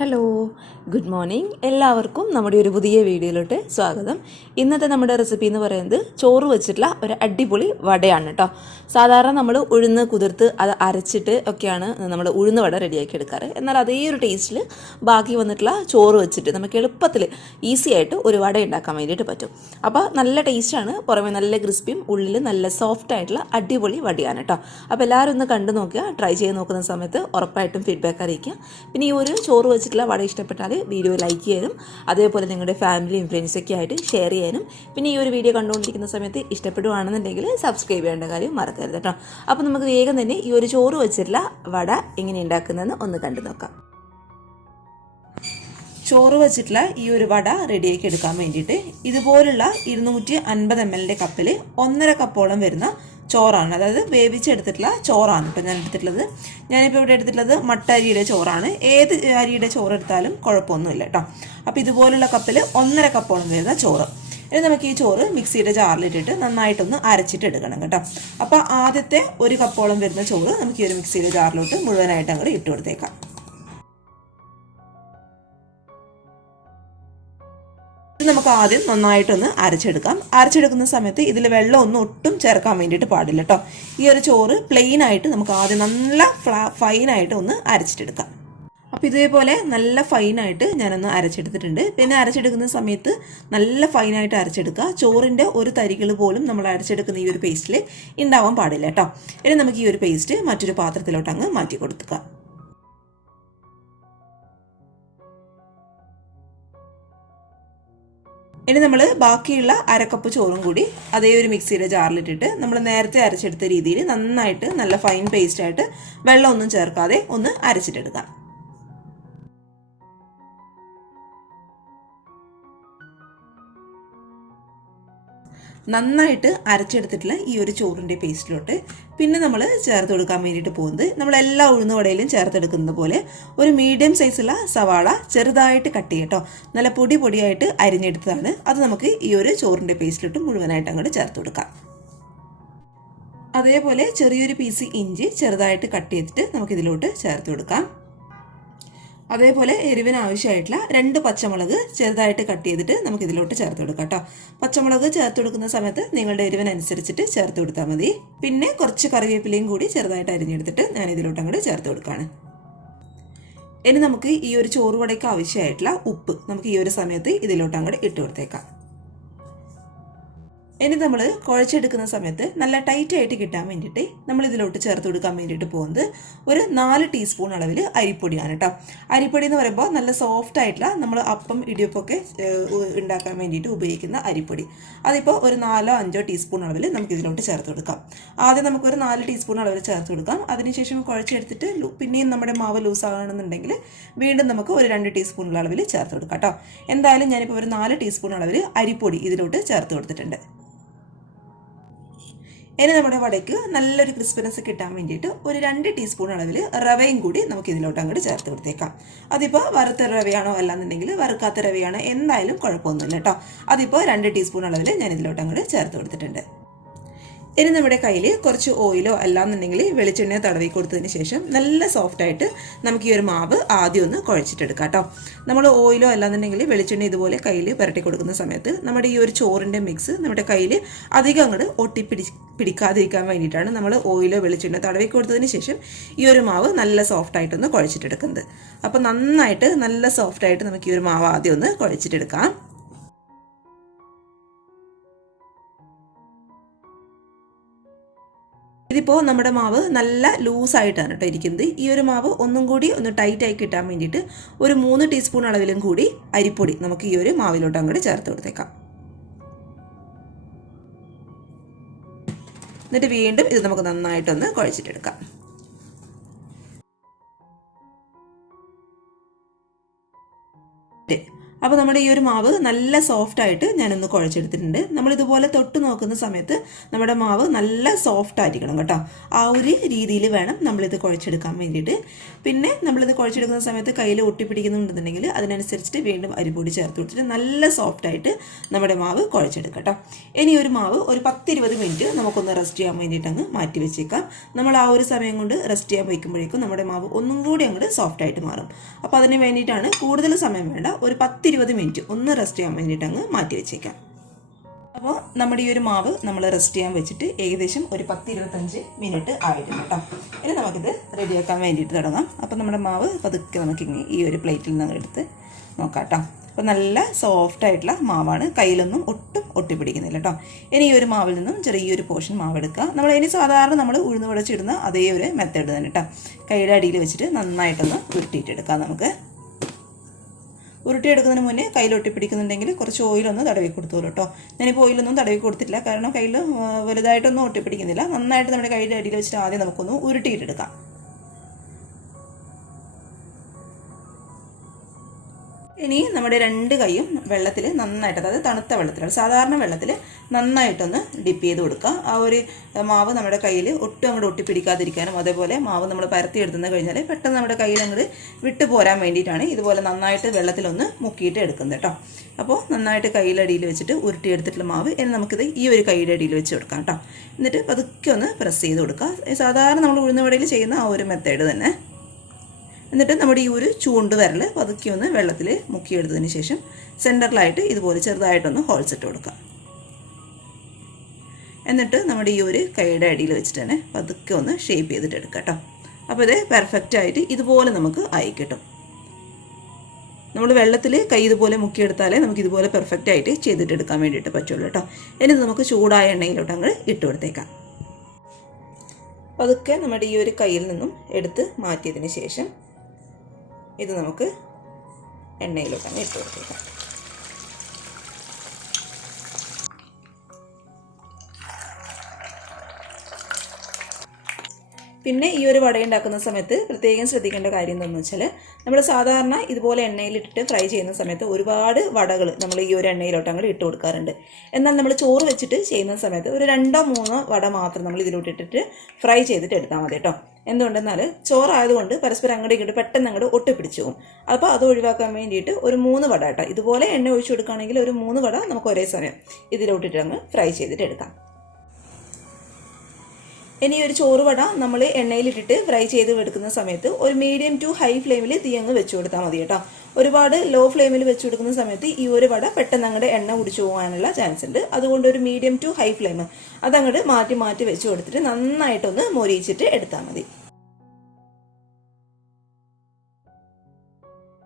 Hello, good morning. എല്ലാവർക്കും നമ്മുടെ ഒരു പുതിയ വീഡിയോയിലോട്ട് സ്വാഗതം. ഇന്നത്തെ നമ്മുടെ റെസിപ്പി എന്ന് പറയുന്നത് ചോറ് വെച്ചിട്ടുള്ള ഒരു അടിപൊളി വടയാണ് കേട്ടോ. സാധാരണ നമ്മൾ ഉഴുന്ന് കുതിർത്ത് അത് അരച്ചിട്ട് ഒക്കെയാണ് നമ്മൾ ഉഴുന്ന് വട റെഡിയാക്കി എടുക്കാറ്. എന്നാൽ അതേ ഒരു ടേസ്റ്റിൽ ബാക്കി വന്നിട്ടുള്ള ചോറ് വെച്ചിട്ട് നമുക്ക് എളുപ്പത്തിൽ ഈസി ആയിട്ട് ഒരു വട ഉണ്ടാക്കാൻ വേണ്ടിയിട്ട് പറ്റും. അപ്പോൾ നല്ല ടേസ്റ്റാണ്, പുറമെ നല്ല ക്രിസ്പിയും ഉള്ളിൽ നല്ല സോഫ്റ്റ് ആയിട്ടുള്ള അടിപൊളി വടയാണ് കേട്ടോ. അപ്പോൾ എല്ലാവരും ഒന്ന് കണ്ടു നോക്കുക. ട്രൈ ചെയ്ത് നോക്കുന്ന സമയത്ത് ഉറപ്പായിട്ടും ഫീഡ്ബാക്ക് അറിയിക്കുക. പിന്നെ ഈ ഒരു ചോറ് വെച്ചിട്ടുള്ള വട ഇഷ്ടപ്പെട്ടാൽ വീഡിയോ ലൈക്ക് ചെയ്യാനും അതേപോലെ നിങ്ങളുടെ ഫാമിലിയും ഫ്രണ്ട്സൊക്കെ ആയിട്ട് ഷെയർ ചെയ്യാനും പിന്നെ ഈ ഒരു വീഡിയോ കണ്ടുകൊണ്ടിരിക്കുന്ന സമയത്ത് ഇഷ്ടപ്പെടുകയാണെന്നുണ്ടെങ്കിൽ സബ്സ്ക്രൈബ് ചെയ്യേണ്ട കാര്യം മറക്കരുത് കേട്ടോ. അപ്പോൾ നമുക്ക് വേഗം തന്നെ ഈ ഒരു ചോറ് വെച്ചിട്ടുള്ള വട എങ്ങനെ ഉണ്ടാക്കുന്നതെന്ന് ഒന്ന് കണ്ടു നോക്കാം. ചോറ് വെച്ചിട്ടുള്ള ഈ ഒരു വട റെഡിയാക്കി എടുക്കാൻ വേണ്ടിയിട്ട് ഇതുപോലുള്ള 250 ml കപ്പിൽ 1.5 കപ്പോളം വരുന്ന ചോറാണ്, അതായത് വേവിച്ചെടുത്തിട്ടുള്ള ചോറാണ് ഇപ്പോൾ ഞാൻ എടുത്തിട്ടുള്ളത്. ഞാനിപ്പോൾ ഇവിടെ എടുത്തിട്ടുള്ളത് മട്ട അരിയുടെ ചോറാണ്. ഏത് അരിയുടെ ചോറ് എടുത്താലും കുഴപ്പമൊന്നുമില്ല കേട്ടോ. അപ്പോൾ ഇതുപോലുള്ള കപ്പിൽ 1.5 കപ്പോളം വരുന്ന ചോറ്. ഇനി നമുക്ക് ഈ ചോറ് മിക്സിയുടെ ജാറിലിട്ടിട്ട് നന്നായിട്ടൊന്ന് അരച്ചിട്ട് എടുക്കണം കേട്ടോ. അപ്പോൾ ആദ്യത്തെ 1 കപ്പോളം വരുന്ന ചോറ് നമുക്ക് ഈ ഒരു മിക്സിയുടെ ജാറിലോട്ട് മുഴുവനായിട്ട് അങ്ങോട്ട് ഇട്ട് കൊടുത്തേക്കാം. ഇത് നമുക്ക് ആദ്യം നന്നായിട്ടൊന്ന് അരച്ചെടുക്കാം. അരച്ചെടുക്കുന്ന സമയത്ത് ഇതിൽ വെള്ളമൊന്നും ഒട്ടും ചേർക്കാൻ വേണ്ടിയിട്ട് പാടില്ല കേട്ടോ. ഈ ഒരു ചോറ് പ്ലെയിൻ ആയിട്ട് നമുക്ക് ആദ്യം നല്ല ഫൈനായിട്ട് ഒന്ന് അരച്ചിട്ടെടുക്കാം. അപ്പോൾ ഇതേപോലെ നല്ല ഫൈനായിട്ട് ഞാനൊന്ന് അരച്ചെടുത്തിട്ടുണ്ട്. പിന്നെ അരച്ചെടുക്കുന്ന സമയത്ത് നല്ല ഫൈനായിട്ട് അരച്ചെടുക്കുക. ചോറിൻ്റെ ഒരു തരികൾ പോലും നമ്മൾ അരച്ചെടുക്കുന്ന ഈ ഒരു പേസ്റ്റിൽ ഉണ്ടാവാൻ പാടില്ല കേട്ടോ. ഇനി നമുക്ക് ഈ ഒരു പേസ്റ്റ് മറ്റൊരു പാത്രത്തിലോട്ട് അങ്ങ് മാറ്റി കൊടുക്കുക. ഇനി നമ്മൾ ബാക്കിയുള്ള 1/2 കപ്പ് ചോറും കൂടി അതേ ഒരു മിക്സിയുടെ ജാറിലിട്ടിട്ട് നമ്മൾ നേരത്തെ അരച്ചെടുത്ത രീതിയിൽ നന്നായിട്ട് നല്ല ഫൈൻ പേസ്റ്റായിട്ട് വെള്ളമൊന്നും ചേർക്കാതെ ഒന്ന് അരച്ചിട്ടെടുക്കാം. നന്നായിട്ട് അരച്ചെടുത്തിട്ടുള്ള ഈ ഒരു ചോറിൻ്റെ പേസ്റ്റിലോട്ട് പിന്നെ നമ്മൾ ചേർത്ത് കൊടുക്കാൻ വേണ്ടിയിട്ട് പോകുന്നത് നമ്മളെല്ലാ ഉഴുന്ന് വടയിലും ചേർത്തെടുക്കുന്നത് പോലെ ഒരു മീഡിയം സൈസുള്ള സവാള ചെറുതായിട്ട് കട്ട് ചെയ്യട്ടോ. നല്ല പൊടിയായിട്ട് അരിഞ്ഞെടുത്തതാണ്. അത് നമുക്ക് ഈ ഒരു ചോറിൻ്റെ പേസ്റ്റിലോട്ട് മുഴുവനായിട്ട് അങ്ങോട്ട് ചേർത്ത് കൊടുക്കാം. അതേപോലെ ചെറിയൊരു പീസ് ഇഞ്ചി ചെറുതായിട്ട് കട്ട് ചെയ്തിട്ട് നമുക്കിതിലോട്ട് ചേർത്ത് കൊടുക്കാം. അതേപോലെ എരിവിന് ആവശ്യമായിട്ടുള്ള 2 പച്ചമുളക് ചെറുതായിട്ട് കട്ട് ചെയ്തിട്ട് നമുക്ക് ഇതിലോട്ട് ചേർത്ത് കൊടുക്കാം കേട്ടോ. പച്ചമുളക് ചേർത്ത് കൊടുക്കുന്ന സമയത്ത് നിങ്ങളുടെ എരിവിനനുസരിച്ചിട്ട് ചേർത്ത് കൊടുത്താൽ മതി. പിന്നെ കുറച്ച് കറിവേപ്പിലയും കൂടി ചെറുതായിട്ട് അരിഞ്ഞെടുത്തിട്ട് ഞാൻ ഇതിലോട്ട് അങ്ങോട്ട് ചേർത്ത് കൊടുക്കുകയാണ്. ഇനി നമുക്ക് ഈ ഒരു ചോറുവടയ്ക്ക് ആവശ്യമായിട്ടുള്ള ഉപ്പ് നമുക്ക് ഈ ഒരു സമയത്ത് ഇതിലോട്ട് അങ്ങോട്ട് ഇട്ട് കൊടുത്തേക്കാം. ഇനി നമ്മൾ കുഴച്ചെടുക്കുന്ന സമയത്ത് നല്ല ടൈറ്റായിട്ട് കിട്ടാൻ വേണ്ടിയിട്ട് നമ്മൾ ഇതിലോട്ട് ചേർത്ത് കൊടുക്കാൻ വേണ്ടിയിട്ട് പോകുന്നത് ഒരു 4 ടീസ്പൂൺ അളവിൽ അരിപ്പൊടിയാണ് കേട്ടോ. അരിപ്പൊടി എന്ന് പറയുമ്പോൾ നല്ല സോഫ്റ്റ് ആയിട്ടുള്ള നമ്മൾ അപ്പം ഇടിയപ്പമൊക്കെ ഉണ്ടാക്കാൻ വേണ്ടിയിട്ട് ഉപയോഗിക്കുന്ന അരിപ്പൊടി. അതിപ്പോൾ ഒരു 4-5 ടീസ്പൂൺ അളവിൽ നമുക്ക് ഇതിലോട്ട് ചേർത്ത് കൊടുക്കാം. ആദ്യം നമുക്കൊരു 4 ടീസ്പൂൺ അളവിൽ ചേർത്ത് കൊടുക്കാം. അതിനുശേഷം കുഴച്ചെടുത്തിട്ട് പിന്നെയും നമ്മുടെ മാവ് ലൂസാകണമെന്നുണ്ടെങ്കിൽ വീണ്ടും നമുക്ക് ഒരു 2 ടീസ്പൂൺ അളവിൽ ചേർത്ത് കൊടുക്കാം കേട്ടോ. എന്തായാലും ഞാനിപ്പോൾ ഒരു 4 ടീസ്പൂൺ അളവിൽ അരിപ്പൊടി ഇതിലോട്ട് ചേർത്ത് കൊടുത്തിട്ടുണ്ട്. ഇനി നമ്മുടെ വടയ്ക്ക് നല്ലൊരു ക്രിസ്പിനെസ് കിട്ടാൻ വേണ്ടിയിട്ട് ഒരു 2 ടീസ്പൂൺ അളവിൽ റവയും കൂടി നമുക്ക് ഇതിലോട്ട് അങ്ങോട്ട് ചേർത്ത് കൊടുത്തേക്കാം. അതിപ്പോൾ വറുത്ത റവയാണോ അല്ലാന്നുണ്ടെങ്കിൽ വറുക്കാത്ത റവയാണോ എന്തായാലും കുഴപ്പമൊന്നുമില്ല കേട്ടോ. അതിപ്പോൾ 2 ടീസ്പൂൺ അളവിൽ ഞാൻ ഇതിലോട്ട് അങ്ങോട്ട് ചേർത്ത് കൊടുത്തിട്ടുണ്ട്. ഇനി നമ്മുടെ കയ്യിൽ കുറച്ച് ഓയിലോ അല്ലാന്നുണ്ടെങ്കിൽ വെളിച്ചെണ്ണയോ തടവി കൊടുത്തതിന് ശേഷം നല്ല സോഫ്റ്റായിട്ട് നമുക്ക് ഈ ഒരു മാവ് ആദ്യം ഒന്ന് കുഴച്ചിട്ടെടുക്കാം കേട്ടോ. നമ്മൾ ഓയിലോ അല്ലാന്നുണ്ടെങ്കിൽ വെളിച്ചെണ്ണ ഇതുപോലെ കയ്യിൽ പുരട്ടി കൊടുക്കുന്ന സമയത്ത് നമ്മുടെ ഈ ഒരു ചോറിൻ്റെ മിക്സ് നമ്മുടെ കയ്യിൽ അധികം അങ്ങോട്ട് പിടിക്കാതിരിക്കാൻ വേണ്ടിയിട്ടാണ് നമ്മൾ ഓയിലോ വെളിച്ചെണ്ണ തടവി കൊടുത്തതിന് ശേഷം ഈ ഒരു മാവ് നല്ല സോഫ്റ്റായിട്ടൊന്ന് കുഴച്ചിട്ടെടുക്കുന്നത്. അപ്പോൾ നന്നായിട്ട് നല്ല സോഫ്റ്റായിട്ട് നമുക്ക് ഈ ഒരു മാവ് ആദ്യം ഒന്ന് കുഴച്ചിട്ടെടുക്കാം. ഇതിപ്പോൾ നമ്മുടെ മാവ് നല്ല ലൂസായിട്ടാണ് കേട്ടോ ഇരിക്കുന്നത്. ഈ ഒരു മാവ് ഒന്നും കൂടി ഒന്ന് ടൈറ്റായി കിട്ടാൻ വേണ്ടിയിട്ട് ഒരു 3 ടീസ്പൂൺ അളവിലും കൂടി അരിപ്പൊടി നമുക്ക് ഈ ഒരു മാവിലോട്ട് അങ്ങോട്ട് ചേർത്ത് കൊടുത്തേക്കാം. എന്നിട്ട് വീണ്ടും ഇത് നമുക്ക് നന്നായിട്ടൊന്ന് കുഴച്ചിട്ടെടുക്കാം. അപ്പോൾ നമ്മുടെ ഈ ഒരു മാവ് നല്ല സോഫ്റ്റ് ആയിട്ട് ഞാനൊന്ന് കുഴച്ചെടുത്തിട്ടുണ്ട്. നമ്മളിതുപോലെ തൊട്ട് നോക്കുന്ന സമയത്ത് നമ്മുടെ മാവ് നല്ല സോഫ്റ്റ് ആയിരിക്കണം കേട്ടോ. ആ ഒരു രീതിയിൽ വേണം നമ്മളിത് കുഴച്ചെടുക്കാൻ വേണ്ടിയിട്ട്. പിന്നെ നമ്മളിത് കുഴച്ചെടുക്കുന്ന സമയത്ത് കയ്യിൽ ഒട്ടിപ്പിടിക്കുന്നുണ്ടെന്നുണ്ടെങ്കിൽ അതിനനുസരിച്ചിട്ട് വീണ്ടും അരിപ്പൊടി ചേർത്ത് കൊടുത്തിട്ട് നല്ല സോഫ്റ്റ് ആയിട്ട് നമ്മുടെ മാവ് കുഴച്ചെടുക്കാം കേട്ടോ. ഇനി ഒരു മാവ് ഒരു 10-20 മിനിറ്റ് നമുക്കൊന്ന് റെസ്റ്റ് ചെയ്യാൻ വേണ്ടിയിട്ട് അങ്ങ് മാറ്റി വെച്ചേക്കാം. നമ്മൾ ആ ഒരു സമയം കൊണ്ട് റെസ്റ്റ് ചെയ്യാൻ വയ്ക്കുമ്പോഴേക്കും നമ്മുടെ മാവ് ഒന്നും കൂടി അങ്ങോട്ട് സോഫ്റ്റ് ആയിട്ട് മാറും. അപ്പോൾ അതിന് വേണ്ടിയിട്ടാണ് കൂടുതൽ സമയം വേണ്ട, ഒരു 10-20 മിനിറ്റ് ഒന്ന് റെസ്റ്റ് ചെയ്യാൻ വേണ്ടിയിട്ട് അങ്ങ് മാറ്റി വെച്ചേക്കാം. അപ്പോൾ നമ്മുടെ ഈ ഒരു മാവ് നമ്മൾ റെസ്റ്റ് ചെയ്യാൻ വെച്ചിട്ട് ഏകദേശം ഒരു 10-25 മിനിറ്റ് ആയിട്ടുണ്ട് കേട്ടോ. ഇനി നമുക്കിത് റെഡിയാക്കാൻ വേണ്ടിയിട്ട് തുടങ്ങാം. അപ്പോൾ നമ്മുടെ മാവ് പതുക്കെ നമുക്കിങ്ങനെ ഈ ഒരു പ്ലേറ്റിൽ നിന്ന് എടുത്ത് നോക്കാം കേട്ടോ. അപ്പോൾ നല്ല സോഫ്റ്റ് ആയിട്ടുള്ള മാവാണ്, കയ്യിലൊന്നും ഒട്ടും ഒട്ടിപ്പിടിക്കുന്നില്ല കേട്ടോ. ഇനി ഈ ഒരു മാവിൽ നിന്നും ചെറിയൊരു പോർഷൻ മാവ് എടുക്കുക. നമ്മൾ ഇനി സാധാരണ നമ്മൾ ഉഴുന്ന് വടച്ചിടുന്ന അതേ ഒരു മെത്തേഡ് തന്നെ കേട്ടോ. കൈയുടെ അടിയിൽ വെച്ചിട്ട് നന്നായിട്ടൊന്ന് ഉരുട്ടിയിട്ടെടുക്കാം. നമുക്ക് ഉരുട്ടിയെടുക്കുന്നതിന് മുന്നേ കയ്യിൽ ഒട്ടിപ്പിടിക്കുന്നുണ്ടെങ്കിൽ കുറച്ച് ഓയിലൊന്ന് തടവി കൊടുത്തോളൂ കേട്ടോ. ഞാനിപ്പോൾ ഓയിലൊന്നും തടവി കൊടുത്തിട്ടില്ല, കാരണം കയ്യിൽ വലുതായിട്ടൊന്നും ഒട്ടിപ്പിടിക്കുന്നില്ല. നന്നായിട്ട് നമ്മുടെ കൈയുടെ അടിയിൽ വെച്ചിട്ട് ആദ്യം നമുക്കൊന്ന് ഉരുട്ടിയിട്ടെടുക്കാം. ഇനി നമ്മുടെ രണ്ട് കൈയും വെള്ളത്തിൽ നന്നായിട്ട്, അതായത് തണുത്ത വെള്ളത്തിൽ, സാധാരണ വെള്ളത്തിൽ നന്നായിട്ടൊന്ന് ഡിപ്പ് ചെയ്ത് കൊടുക്കുക. ആ ഒരു മാവ് നമ്മുടെ കയ്യിൽ ഒട്ടും അങ്ങോട്ട് ഒട്ടിപ്പിടിക്കാതിരിക്കാനും അതേപോലെ മാവ് നമ്മൾ പരത്തി എടുത്തുന്ന കഴിഞ്ഞാൽ പെട്ടെന്ന് നമ്മുടെ കയ്യിൽ അങ്ങോട്ട് വിട്ടു പോരാൻ വേണ്ടിയിട്ടാണ് ഇതുപോലെ നന്നായിട്ട് വെള്ളത്തിലൊന്ന് മുക്കിയിട്ട് എടുക്കുന്നത് കേട്ടോ. അപ്പോൾ നന്നായിട്ട് കയ്യുടെ അടിയിൽ വെച്ചിട്ട് ഉരുട്ടിയെടുത്തിട്ടുള്ള മാവ് ഇനി നമുക്കിത് ഈ ഒരു കൈയുടെ അടിയിൽ വെച്ച് കൊടുക്കാം കേട്ടോ. എന്നിട്ട് പതുക്കെ ഒന്ന് പ്രസ് ചെയ്ത് കൊടുക്കുക. സാധാരണ നമ്മൾ ഉഴുന്നുവടയിൽ ചെയ്യുന്ന ആ ഒരു മെത്തേഡ് തന്നെ. എന്നിട്ട് നമ്മുടെ ഈ ഒരു ചൂണ്ട് വിരൽ പതുക്കി ഒന്ന് വെള്ളത്തിൽ മുക്കിയെടുത്തതിന് ശേഷം സെൻറ്ററിലായിട്ട് ഇതുപോലെ ചെറുതായിട്ടൊന്ന് ഹോൾസ് ഇട്ട് കൊടുക്കാം. എന്നിട്ട് നമ്മുടെ ഈ ഒരു കൈയുടെ അടിയിൽ വെച്ചിട്ട് തന്നെ പതുക്കെ ഒന്ന് ഷേപ്പ് ചെയ്തിട്ട് എടുക്കാം കേട്ടോ. അപ്പോൾ ഇത് പെർഫെക്റ്റ് ആയിട്ട് ഇതുപോലെ നമുക്ക് ആയി കിട്ടും. നമ്മൾ വെള്ളത്തിൽ കൈ ഇതുപോലെ മുക്കിയെടുത്താലേ നമുക്ക് ഇതുപോലെ പെർഫെക്റ്റ് ആയിട്ട് ചെയ്തിട്ടെടുക്കാൻ വേണ്ടിയിട്ട് പറ്റുള്ളൂ കേട്ടോ. ഇനി നമുക്ക് ചൂടായ എണ്ണയിലോട്ട് അങ്ങ് ഇട്ട് കൊടുത്തേക്കാം. പതുക്കെ നമ്മുടെ ഈ ഒരു കയ്യിൽ നിന്നും എടുത്ത് മാറ്റിയതിന് ശേഷം ഇത് നമുക്ക് എണ്ണയിലോട്ടങ്ങ് ഇട്ട് കൊടുത്തേക്കാം. പിന്നെ ഈ ഒരു വട ഉണ്ടാക്കുന്ന സമയത്ത് പ്രത്യേകം ശ്രദ്ധിക്കേണ്ട കാര്യം എന്താണെന്ന് വെച്ചാൽ, നമ്മൾ സാധാരണ ഇതുപോലെ എണ്ണയിലിട്ടിട്ട് ഫ്രൈ ചെയ്യുന്ന സമയത്ത് ഒരുപാട് വടകൾ നമ്മൾ ഈ ഒരു എണ്ണയിലോട്ട് അങ്ങോട്ട് ഇട്ട് കൊടുക്കാറുണ്ട്. എന്നാൽ നമ്മൾ ചോറ് വെച്ചിട്ട് ചെയ്യുന്ന സമയത്ത് ഒരു 2-3 വട മാത്രം നമ്മൾ ഇതിലോട്ട് ഇട്ടിട്ട് ഫ്രൈ ചെയ്തിട്ട് എടുത്താൽ മതി കേട്ടോ. എന്തുകൊണ്ടെന്നാൽ ചോറായതുകൊണ്ട് പരസ്പരം അങ്ങോട്ട് ഇങ്ങോട്ട് പെട്ടെന്ന് അങ്ങോട്ട് ഒട്ടിപ്പിടിച്ചു പോകും. അപ്പോൾ അത് ഒഴിവാക്കാൻ വേണ്ടിയിട്ട് ഒരു 3 വട കേട്ടോ, ഇതുപോലെ എണ്ണ ഒഴിച്ചു കൊടുക്കുകയാണെങ്കിൽ ഒരു 3 വട നമുക്ക് ഒരേ സമയം ഇതിലോട്ടിട്ട് അങ്ങ് ഫ്രൈ ചെയ്തിട്ട് എടുക്കാം. ഇനി ഒരു ചോറ് വട നമ്മൾ എണ്ണയിലിട്ടിട്ട് ഫ്രൈ ചെയ്ത് എടുക്കുന്ന സമയത്ത് ഒരു മീഡിയം ടു ഹൈ ഫ്ലെയിമിൽ തീ അങ്ങ് വെച്ച് കൊടുത്താൽ മതി കേട്ടോ. ഒരുപാട് ലോ ഫ്ലെയിമിൽ വെച്ച് കൊടുക്കുന്ന സമയത്ത് ഈ ഒരു വട പെട്ടെന്ന് അങ്ങോട്ട് എണ്ണ കുടിച്ചു പോകാനുള്ള ചാൻസ് ഉണ്ട്. അതുകൊണ്ട് ഒരു മീഡിയം ടു ഹൈ ഫ്ലെയിം അതങ്ങോട്ട് മാറ്റി മാറ്റി വെച്ച് കൊടുത്തിട്ട് നന്നായിട്ടൊന്ന് മൊരിയിച്ചിട്ട് എടുത്താൽ മതി.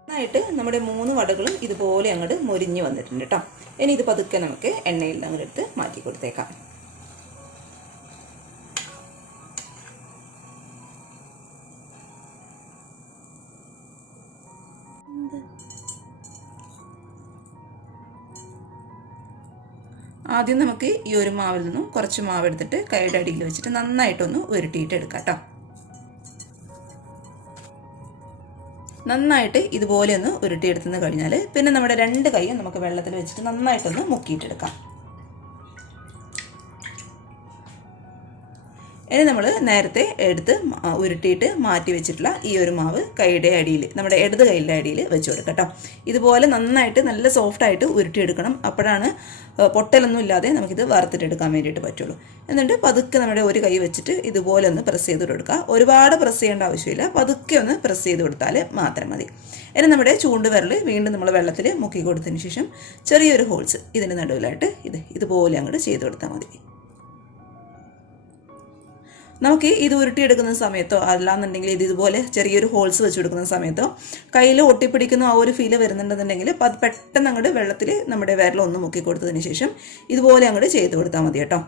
നന്നായിട്ട് നമ്മുടെ 3 വടകളും ഇതുപോലെ അങ്ങോട്ട് മൊരിഞ്ഞ് വന്നിട്ടുണ്ട് കേട്ടോ. ഇനി ഇത് പതുക്കെ നമുക്ക് എണ്ണയിൽ അങ്ങോട്ട് എടുത്ത് മാറ്റി കൊടുത്തേക്കാം. ആദ്യം നമുക്ക് ഈ ഒരു മാവിൽ നിന്നും കുറച്ച് മാവ് എടുത്തിട്ട് കൈയുടെ അടിയിൽ വെച്ചിട്ട് നന്നായിട്ടൊന്ന് ഉരുട്ടിയിട്ട് എടുക്കാം കേട്ടോ. നന്നായിട്ട് ഇതുപോലെ ഒന്ന് ഉരുട്ടിയെടുത്തെന്ന് കഴിഞ്ഞാൽ പിന്നെ നമ്മുടെ 2 കൈയും നമുക്ക് വെള്ളത്തിൽ വെച്ചിട്ട് നന്നായിട്ടൊന്ന് മുക്കിയിട്ടെടുക്കാം. ഇനി നമ്മൾ നേരത്തെ എടുത്ത് ഉരുട്ടിയിട്ട് മാറ്റി വെച്ചിട്ടുള്ള ഈ ഒരു മാവ് കൈയുടെ അടിയിൽ, നമ്മുടെ ഇടത് കൈയുടെ അടിയിൽ വെച്ച് കൊടുക്കാം കേട്ടോ. ഇതുപോലെ നന്നായിട്ട് നല്ല സോഫ്റ്റായിട്ട് ഉരുട്ടിയെടുക്കണം. അപ്പോഴാണ് പൊട്ടലൊന്നും ഇല്ലാതെ നമുക്കിത് വറുത്തിട്ടെടുക്കാൻ വേണ്ടിയിട്ട് പറ്റുള്ളൂ. എന്നിട്ട് പതുക്കെ നമ്മുടെ ഒരു കൈ വെച്ചിട്ട് ഇതുപോലെ ഒന്ന് പ്രസ് ചെയ്ത് കൊടുക്കുക. ഒരുപാട് പ്രസ് ചെയ്യേണ്ട ആവശ്യമില്ല, പതുക്കെ ഒന്ന് പ്രസ് ചെയ്ത് കൊടുത്താൽ മാത്രം മതി. ഇനി നമ്മുടെ ചൂണ്ട് വിരൽ വീണ്ടും നമ്മൾ വെള്ളത്തിൽ മുക്കി കൊടുത്തതിന് ശേഷം ചെറിയൊരു ഹോൾസ് ഇതിൻ്റെ നടുവിലായിട്ട് ഇതുപോലെ അങ്ങോട്ട് ചെയ്ത് കൊടുത്താൽ മതി. നമുക്ക് ഇത് ഉരുട്ടിയെടുക്കുന്ന സമയത്തോ അല്ലാന്നുണ്ടെങ്കിൽ ഇതുപോലെ ചെറിയൊരു ഹോൾസ് വെച്ച് കൊടുക്കുന്ന സമയത്തോ കയ്യിൽ ഒട്ടിപ്പിടിക്കുന്ന ആ ഒരു ഫീല് വരുന്നുണ്ടെന്നുണ്ടെങ്കിൽ പെട്ടെന്ന് അങ്ങോട്ട് വെള്ളത്തിൽ നമ്മുടെ വിരലൊന്ന് മുക്കി കൊടുത്തതിന് ശേഷം ഇതുപോലെ അങ്ങോട്ട് ചെയ്ത് കൊടുത്താൽ മതി കേട്ടോ.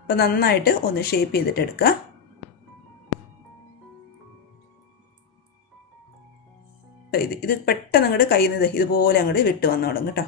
അപ്പോൾ നന്നായിട്ട് ഒന്ന് ഷേപ്പ് ചെയ്തിട്ട് എടുക്കുക. ഇത് പെട്ടെന്ന് അങ്ങോട്ട് കയ്യിൽ നിന്ന് ഇതുപോലെ അങ്ങോട്ട് വിട്ട് വന്നു തുടങ്ങും കേട്ടോ.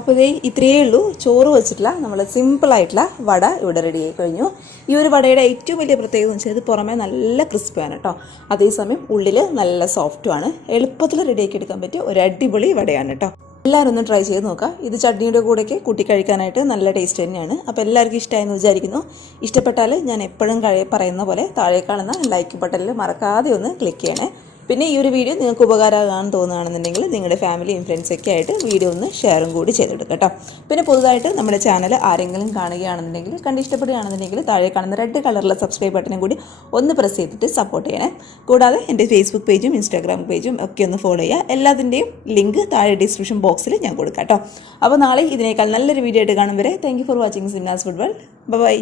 അപ്പോൾ ഇത്രയേ ഉള്ളൂ. ചോറ് വെച്ചിട്ടുള്ള നമ്മൾ സിമ്പിളായിട്ടുള്ള വട ഇവിടെ റെഡി ആയി കഴിഞ്ഞു. ഈ ഒരു വടയുടെ ഏറ്റവും വലിയ പ്രത്യേകത എന്ന് വെച്ചാൽ ഇത് പുറമേ നല്ല ക്രിസ്പിയാണ് കേട്ടോ, അതേസമയം ഉള്ളിൽ നല്ല സോഫ്റ്റുമാണ്. എളുപ്പത്തിൽ റെഡിയാക്കി എടുക്കാൻ പറ്റിയ ഒരു അടിപൊളി വടയാണ് കേട്ടോ. എല്ലാവരും ഒന്ന് ട്രൈ ചെയ്ത് നോക്കാം. ഇത് ചട്നിയുടെ കൂടെയൊക്കെ കൂട്ടി കഴിക്കാനായിട്ട് നല്ല ടേസ്റ്റ് തന്നെയാണ്. അപ്പോൾ എല്ലാവർക്കും ഇഷ്ടമായെന്ന് വിചാരിക്കുന്നു. ഇഷ്ടപ്പെട്ടാൽ ഞാൻ എപ്പോഴും പറയുന്ന പോലെ താഴെ കാണുന്ന ലൈക്ക് ബട്ടണിൽ മറക്കാതെ ഒന്ന് ക്ലിക്ക് ചെയ്യണേ. പിന്നെ ഈ ഒരു വീഡിയോ നിങ്ങൾക്ക് ഉപകാരമാകാമെന്ന് തോന്നുകയാണെന്നുണ്ടെങ്കിൽ നിങ്ങളുടെ ഫാമിലിയും ഫ്രണ്ട്സൊക്കെ ആയിട്ട് വീഡിയോ ഒന്ന് ഷെയറും കൂടി ചെയ്തെടുക്കുക കേട്ടോ. പിന്നെ പുതുതായിട്ട് നമ്മുടെ ചാനൽ ആരെങ്കിലും കാണുകയാണെന്നുണ്ടെങ്കിൽ ഇഷ്ടപ്പെടുകയാണെന്നുണ്ടെങ്കിൽ താഴെ കാണുന്ന റെഡ് കളറിലെ സബ്സ്ക്രൈബ് ബട്ടനും കൂടി ഒന്ന് പ്രസ് ചെയ്തിട്ട് സപ്പോർട്ട് ചെയ്യണേ. കൂടാതെ എൻ്റെ ഫേസ്ബുക്ക് പേജും ഇൻസ്റ്റാഗ്രാം പേജും ഒക്കെ ഒന്ന് ഫോളോ ചെയ്യുക. എല്ലാത്തിൻ്റെയും ലിങ്ക് താഴെ ഡിസ്ക്രിപ്ഷൻ ബോക്സിൽ ഞാൻ കൊടുക്കാം കേട്ടോ. അപ്പോൾ നാളെ ഇതിനേക്കാൾ നല്ലൊരു വീഡിയോ ആയിട്ട് കാണും വരെ thank you for watching Simna's food world. By.